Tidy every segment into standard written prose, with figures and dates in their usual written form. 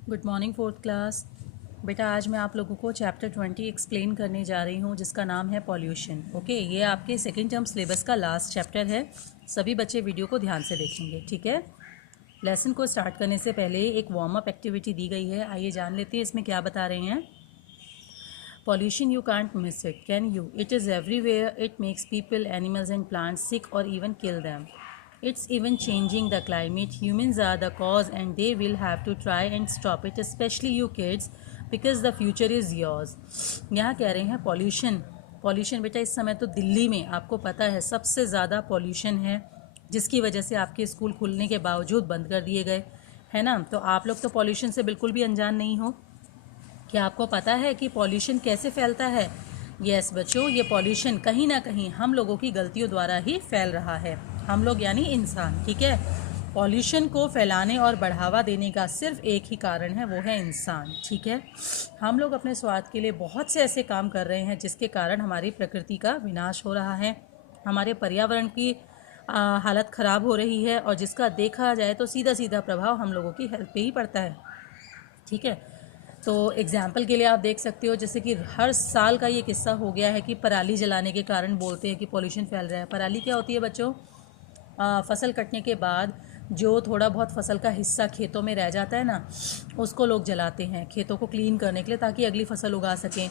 Good morning fourth class. बेटा आज मैं आप लोगों को चैप्टर 20 एक्सप्लेन करने जा रही हूँ जिसका नाम है पॉल्यूशन। ओके, ये आपके सेकेंड टर्म सिलेबस का लास्ट चैप्टर है। सभी बच्चे वीडियो को ध्यान से देखेंगे, ठीक है। लेसन को स्टार्ट करने से पहले एक वार्म अप एक्टिविटी दी गई है, आइए जान लेते हैं इसमें क्या बता रहे हैं। Pollution you can't miss it, can you? It is everywhere, it makes people, animals and plants sick और even kill them. It's even changing the climate. Humans are the cause and they will have to try and stop it, especially you kids, because the future is yours. यहाँ कह रहे हैं pollution बेटा इस समय तो दिल्ली में आपको पता है सबसे ज़्यादा पॉल्यूशन है, जिसकी वजह से आपके स्कूल खुलने के बावजूद बंद कर दिए गए, है ना। तो आप लोग तो पॉल्यूशन से बिल्कुल भी अनजान नहीं हो। क्या आपको पता है कि पॉल्यूशन कैसे फैलता है? यस बच्चों, ये पॉल्यूशन कहीं ना कहीं हम लोगों की गलतियों द्वारा ही फैल रहा है। हम लोग यानी इंसान, ठीक है। पॉल्यूशन को फैलाने और बढ़ावा देने का सिर्फ एक ही कारण है, वो है इंसान, ठीक है। हम लोग अपने स्वार्थ के लिए बहुत से ऐसे काम कर रहे हैं जिसके कारण हमारी प्रकृति का विनाश हो रहा है, हमारे पर्यावरण की हालत ख़राब हो रही है, और जिसका देखा जाए तो सीधा सीधा प्रभाव हम लोगों की हेल्थ पे ही पड़ता है, ठीक है। तो एग्जाम्पल के लिए आप देख सकते हो, जैसे कि हर साल का ये किस्सा हो गया है कि पराली जलाने के कारण बोलते हैं कि पॉल्यूशन फैल रहा है। पराली क्या होती है बच्चों? फसल कटने के बाद जो थोड़ा बहुत फसल का हिस्सा खेतों में रह जाता है ना, उसको लोग जलाते हैं खेतों को क्लीन करने के लिए, ताकि अगली फसल उगा सकें।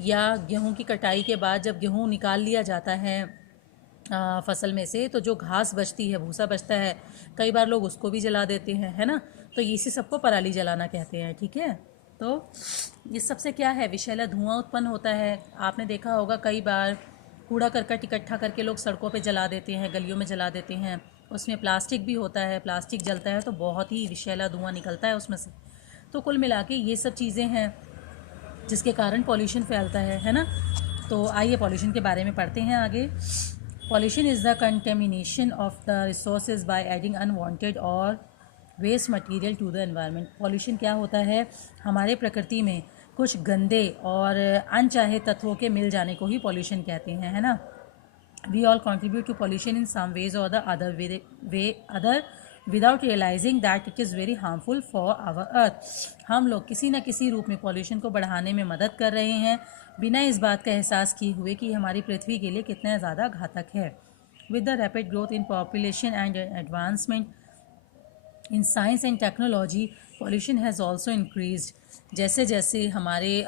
या गेहूं की कटाई के बाद जब गेहूं निकाल लिया जाता है फसल में से, तो जो घास बचती है, भूसा बचता है, कई बार लोग उसको भी जला देते हैं, है ना। तो इसी सबको पराली जलाना कहते हैं, ठीक है। तो इस सबसे क्या है, विषैला धुआं उत्पन्न होता है। आपने देखा होगा कई बार कूड़ा करकट इकट्ठा करके लोग सड़कों पे जला देते हैं, गलियों में जला देते हैं। उसमें प्लास्टिक भी होता है, प्लास्टिक जलता है तो बहुत ही विषैला धुआं निकलता है उसमें से। तो कुल मिला के ये सब चीज़ें हैं जिसके कारण पॉल्यूशन फैलता है ना। तो आइए पॉल्यूशन के बारे में पढ़ते हैं आगे। Pollution is the contamination of the resources by adding unwanted or waste material to the environment. Pollution क्या होता है? हमारे प्रकृति में कुछ गंदे और अनचाहे तत्वों के मिल जाने को ही पॉल्यूशन कहते हैं, है ना। We all contribute to pollution in some ways or the other without realizing that it is very harmful for our earth. हम लोग किसी न किसी रूप में पॉल्यूशन को बढ़ाने में मदद कर रहे हैं, बिना इस बात का एहसास किए हुए कि हमारी पृथ्वी के लिए कितना ज़्यादा घातक है। With the rapid growth in population and advancement in science and technology, pollution has also increased. जैसे जैसे हमारी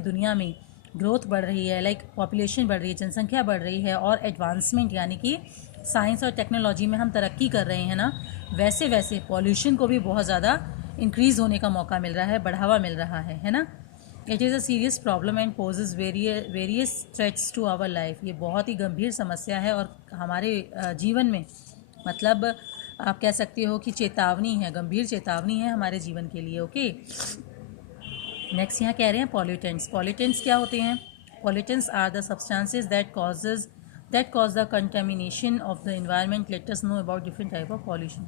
दुनिया में ग्रोथ बढ़ रही है, लाइक पॉपुलेशन बढ़ रही है, जनसंख्या बढ़ रही है, और एडवांसमेंट यानी कि साइंस और टेक्नोलॉजी में हम तरक्की कर रहे हैं ना, वैसे वैसे पॉल्यूशन को भी बहुत ज़्यादा इंक्रीज़ होने का मौका मिल रहा है, बढ़ावा मिल रहा है ना। It is a serious problem and poses various threats to our life. ये बहुत ही गंभीर समस्या है और हमारे जीवन में, मतलब आप कह सकते हो कि चेतावनी है, गंभीर चेतावनी है हमारे जीवन के लिए। ओके, नेक्स्ट यहाँ कह रहे हैं पॉल्यूटेंट्स। पॉल्यूटेंट्स क्या होते हैं? Pollutants are the substances that cause the contamination of the environment. Let us know about different type of pollution.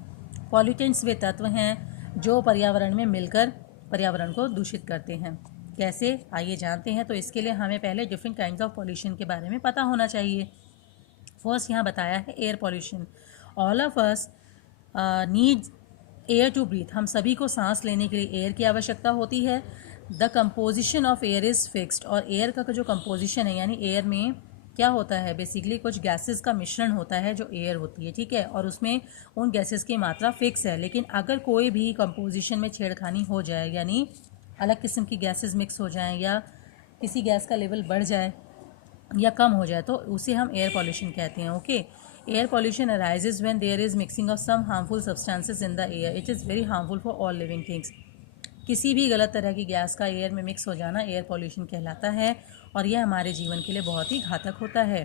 Pollutants वे तत्व हैं जो पर्यावरण में मिलकर पर्यावरण को दूषित करते हैं। कैसे, आइए जानते हैं। तो इसके लिए हमें पहले डिफरेंट काइंड्स ऑफ पॉल्यूशन के बारे में पता होना चाहिए। फर्स्ट यहाँ बताया है air pollution. All of us need air to breathe. हम सभी को सांस लेने के लिए एयर की आवश्यकता होती है। The composition of air is fixed. और एयर का जो कंपोजिशन है, यानी एयर में क्या होता है, बेसिकली कुछ गैसेस का मिश्रण होता है जो एयर होती है, ठीक है। और उसमें उन गैसेस की मात्रा फिक्स है, लेकिन अगर कोई भी कंपोजिशन में छेड़खानी हो जाए, यानी अलग किस्म की गैसेस मिक्स हो जाएं, या किसी गैस का लेवल बढ़ जाए या कम हो जाए, तो उसे हम एयर पॉल्यूशन कहते हैं। Okay, air pollution arises when there is mixing of some harmful substances in the air. It is very harmful for all living things. किसी भी गलत तरह की गैस का एयर में मिक्स हो जाना एयर पॉल्यूशन कहलाता है, और यह हमारे जीवन के लिए बहुत ही घातक होता है।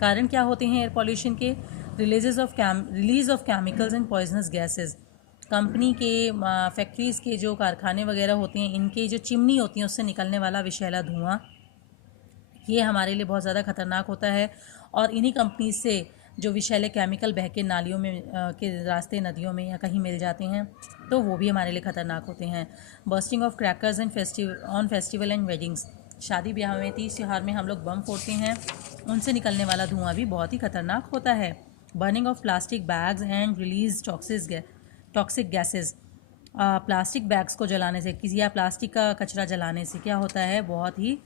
कारण क्या होते हैं एयर पॉल्यूशन के? Release of chemicals and poisonous gases. Company के, फैक्ट्रीज़ के जो कारखाने वगैरह होते हैं, इनके जो चिमनी होती हैं उससे निकलने वाला विषैला धुआं, ये हमारे लिए बहुत ज़्यादा खतरनाक होता है। और इन्हीं कंपनी से जो विषैले केमिकल बह के नालियों में के रास्ते, नदियों में या कहीं मिल जाते हैं, तो वो भी हमारे लिए ख़तरनाक होते हैं। Bursting of crackers and festival and weddings. शादी ब्याह में, तीज त्यौहार में हम लोग बम फोड़ते हैं, उनसे निकलने वाला धुआं भी बहुत ही खतरनाक होता है। Burning of plastic bags and release toxic gases. Plastic bags को जलाने से, किसी या प्लास्टिक का कचरा जलाने से क्या होता है, बहुत ही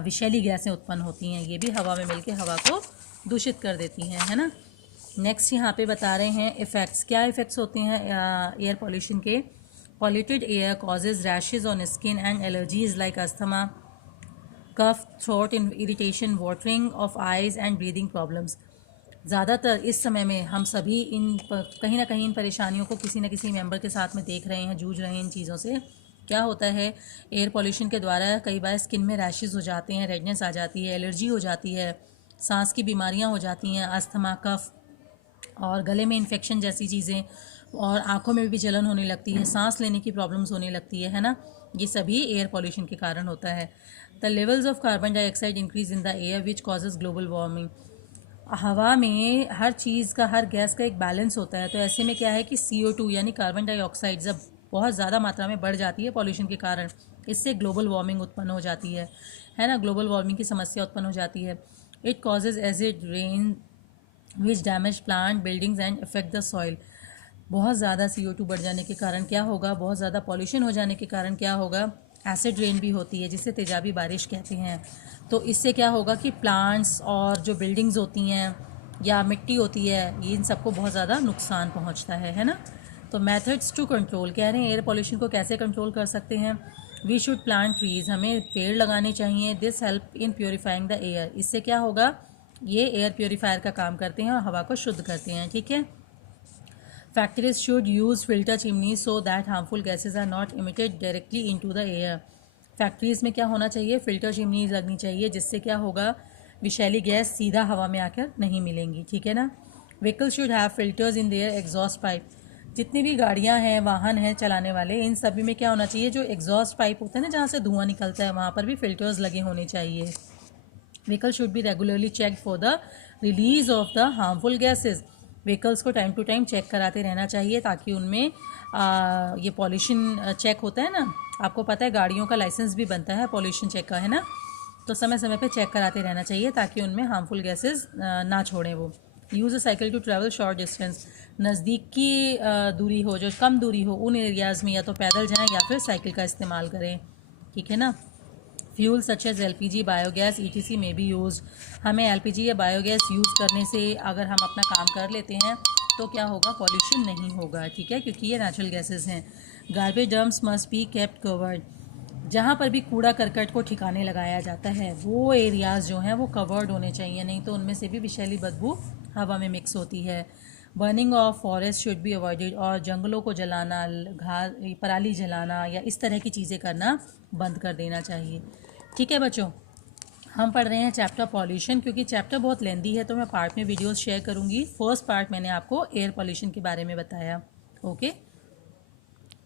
विषैली गैसें उत्पन्न होती हैं। ये भी हवा में मिलकर हवा को दूषित कर देती हैं, है ना। नेक्स्ट यहाँ पे बता रहे हैं इफ़ेक्ट्स। क्या इफ़ेक्ट्स होते हैं एयर पॉल्यूशन के? Polluted air causes rashes on skin and allergies like asthma, cough, throat irritation, watering of eyes and breathing problems. ज़्यादातर इस समय में हम सभी कहीं ना कहीं इन परेशानियों को किसी न किसी मेंबर के साथ में देख रहे हैं, जूझ रहे हैं इन चीज़ों से। क्या होता है, एयर पॉल्यूशन के द्वारा कई बार स्किन में रैशेज़ हो जाते हैं, रेडनेस आ जाती है, एलर्जी हो जाती है, सांस की बीमारियां हो जाती हैं, अस्थमा, कफ और गले में इन्फेक्शन जैसी चीज़ें, और आँखों में भी जलन होने लगती है, सांस लेने की प्रॉब्लम्स होने लगती है ना। ये सभी एयर पॉल्यूशन के कारण होता है। The levels of carbon dioxide increase in the air which causes global warming. हवा में हर चीज़ का, हर गैस का एक बैलेंस होता है। तो ऐसे में क्या है कि CO2 यानी कार्बन डाइऑक्साइड जब बहुत ज़्यादा मात्रा में बढ़ जाती है पॉल्यूशन के कारण, इससे ग्लोबल वार्मिंग उत्पन्न हो जाती है ना। ग्लोबल वार्मिंग की समस्या उत्पन्न हो जाती है। It causes acid rain which damage plant buildings and affect the soil. बहुत ज़्यादा CO2 बढ़ जाने के कारण क्या होगा, बहुत ज़्यादा पॉल्यूशन हो जाने के कारण क्या होगा, एसिड रेन भी होती है जिसे तेजाबी बारिश कहते हैं। तो इससे क्या होगा कि प्लांट्स और जो बिल्डिंग्स होती हैं या मिट्टी होती है, ये इन सबको बहुत ज़्यादा नुकसान पहुंचता है ना। तो मेथड्स टू कंट्रोल, कह रहे हैं एयर पॉल्यूशन को कैसे कंट्रोल कर सकते हैं। वी शुड प्लांट ट्रीज़, हमें पेड़ लगाने चाहिए। This help in purifying the air, इससे क्या होगा, ये एयर प्योरीफायर का काम करते हैं और हवा को शुद्ध करते हैं, ठीक है। Factories should use filter chimney so that harmful gases are not emitted directly into the air. Factories में क्या होना चाहिए, फ़िल्टर चिमनी लगनी चाहिए, जिससे क्या होगा, विषैली गैस सीधा हवा में आकर नहीं मिलेंगी, ठीक है ना। Vehicle should have filters in their exhaust pipe. जितनी भी गाड़ियां हैं, वाहन हैं चलाने वाले, इन सभी में क्या होना चाहिए, जो एग्जॉस्ट पाइप होता है ना, जहाँ से धुआं निकलता है, वहाँ पर भी फिल्टर्स लगे होने चाहिए। Vehicle should be regularly check for the release of the harmful gases. Vehicles को टाइम टू टाइम चेक कराते रहना चाहिए ताकि उनमें ये पॉल्यूशन चेक होता है ना, आपको पता है गाड़ियों का लाइसेंस भी बनता है पॉल्यूशन चेक का, है ना। तो समय समय पे चेक कराते रहना चाहिए ताकि उनमें हार्मफुल गैसेस ना छोड़ें वो। Use a cycle to travel short distance. नज़दीक की दूरी हो, जो कम दूरी हो, उन एरियाज़ में या तो पैदल जाएं या फिर साइकिल का इस्तेमाल करें, ठीक है ना। Fuel such as LPG, biogas, ETC में भी यूज़। हमें LPG या बायोगैस यूज़ करने से अगर हम अपना काम कर लेते हैं तो क्या होगा, पॉल्यूशन नहीं होगा, ठीक है, क्योंकि ये नेचुरल गैसेस हैं। Garbage dumps must be kept covered. जहाँ पर भी कूड़ा करकट को ठिकाने लगाया जाता है वो एरियाज़ जो हैं वो कवर्ड होने चाहिए, नहीं तो उनमें से भी विषैली बदबू हवा में मिक्स होती है। Burning of forest should be avoided. और जंगलों को जलाना, पराली जलाना या इस तरह की चीज़ें करना बंद कर देना चाहिए, ठीक है बच्चों। हम पढ़ रहे हैं चैप्टर पॉल्यूशन। क्योंकि चैप्टर बहुत लेंदी है तो मैं पार्ट में वीडियोस शेयर करूंगी। फर्स्ट पार्ट मैंने आपको एयर पॉल्यूशन के बारे में बताया, ओके।